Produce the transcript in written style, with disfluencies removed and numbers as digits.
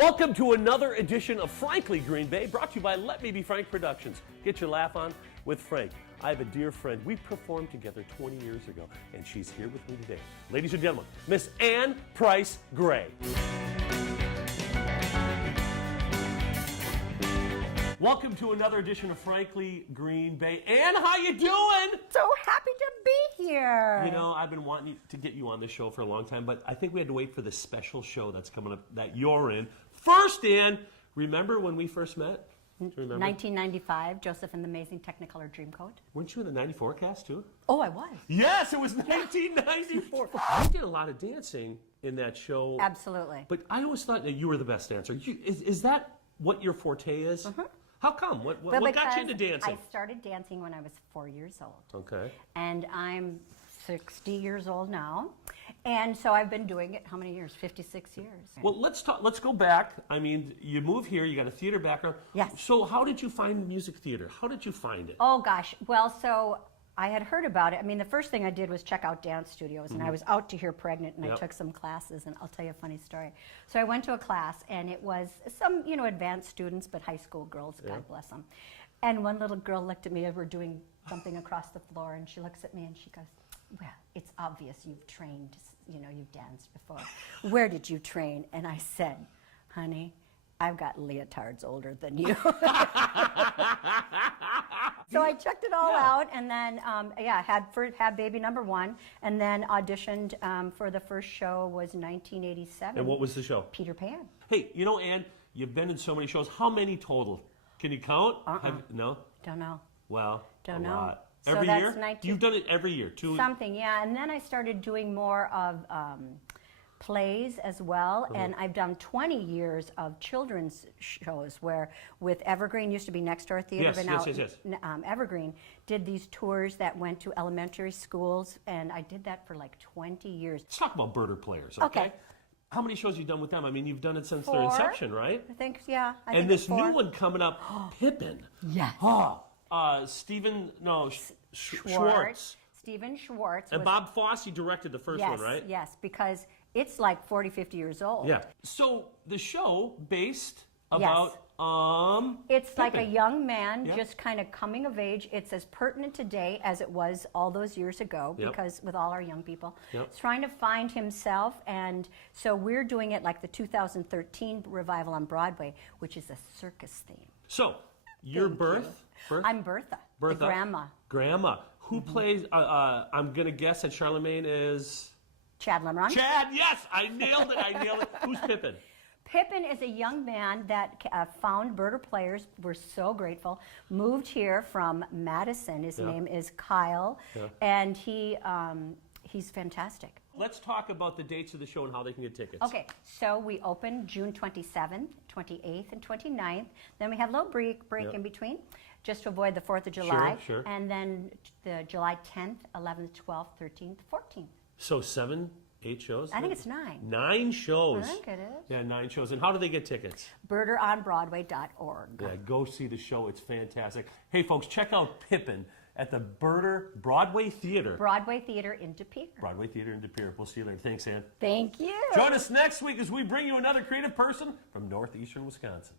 Welcome to another edition of Frankly Green Bay, brought to you by Let Me Be Frank Productions. Get your laugh on with Frank. I have a dear friend. We performed together 20 years ago, and she's here with me today. Ladies and gentlemen, Miss Ann Preiss Gray. Welcome to another edition of Frankly Green Bay. Ann, how you doing? So happy to be here. You know, I've been wanting to get you on this show for a long time, but I think we had to wait for this special show that's coming up that you're in. First, Ann, remember when we first met? Do you remember? 1995, Joseph and the Amazing Technicolor Dreamcoat. Weren't you in the 94 cast, too? Oh, I was. Yes, it was 1994. You did a lot of dancing in that show. Absolutely. But I always thought that you were the best dancer. Is that what your forte is? Mm-hmm. How come? What got you into dancing? I started dancing when I was 4 years old. Okay. And I'm 60 years old now. And so I've been doing it, how many years? 56 years. Well, let's go back. I mean, you moved here, you got a theater background. Yes. So how did you find music theater? How did you find it? Oh, gosh. Well, so I had heard about it. I mean, the first thing I did was check out dance studios, and I was out to here pregnant, and I took some classes, and I'll tell you a funny story. So I went to a class, and it was some, advanced students, but high school girls, God bless them. And one little girl looked at me, we were doing something across the floor, and she looks at me, and she goes, well, it's obvious you've trained, you've danced before. Where did you train? And I said, honey, I've got leotards older than you. So I checked it all out, and then had baby number one, and then auditioned for the first show was 1987. And what was the show? Peter Pan. Hey, Ann, you've been in so many shows. How many total? Can you count? No? Don't know. Well, Don't a know. lot. So Every that's year? You've done it every year, too? Something, yeah. And then I started doing more of plays as well, and I've done 20 years of children's shows where with Evergreen, used to be Next Door Theater, but now Evergreen did these tours that went to elementary schools, and I did that for like 20 years. Let's talk about Birder Players, okay? How many shows have you done with them? I mean, you've done it since their inception, right? I think, yeah. And this new one coming up, Pippin. Yes. Schwartz. Stephen Schwartz. And Bob Fosse directed the first one, right? Yes, because it's like 40, 50 years old. Yeah. So the show based about it's Pippin. like a young man just kind of coming of age. It's as pertinent today as it was all those years ago, because with all our young people, trying to find himself. And so we're doing it like the 2013 revival on Broadway, which is a circus theme. So your birth? I'm Bertha, the grandma. Grandma. Who plays, I'm going to guess that Charlemagne is? Chad Lemron. Chad, yes, I nailed it. Who's Pippin? Pippin is a young man that found Birder Players. We're so grateful. Moved here from Madison. His name is Kyle, and he's fantastic. Let's talk about the dates of the show and how they can get tickets. Okay, so we open June 27th, 28th, and 29th. Then we have a little break in between, just to avoid the 4th of July. Sure. And then the July 10th, 11th, 12th, 13th, 14th. So 7, 8 shows? I think it's 9. 9 shows. I think it is. Yeah, 9 shows. And how do they get tickets? BirderOnBroadway.org. Yeah, go see the show. It's fantastic. Hey, folks, check out Pippin at the Birder Broadway Theater. Broadway Theater in De Pere. Broadway Theater in De Pere. We'll see you later. Thanks, Ann. Thank you. Join us next week as we bring you another creative person from northeastern Wisconsin.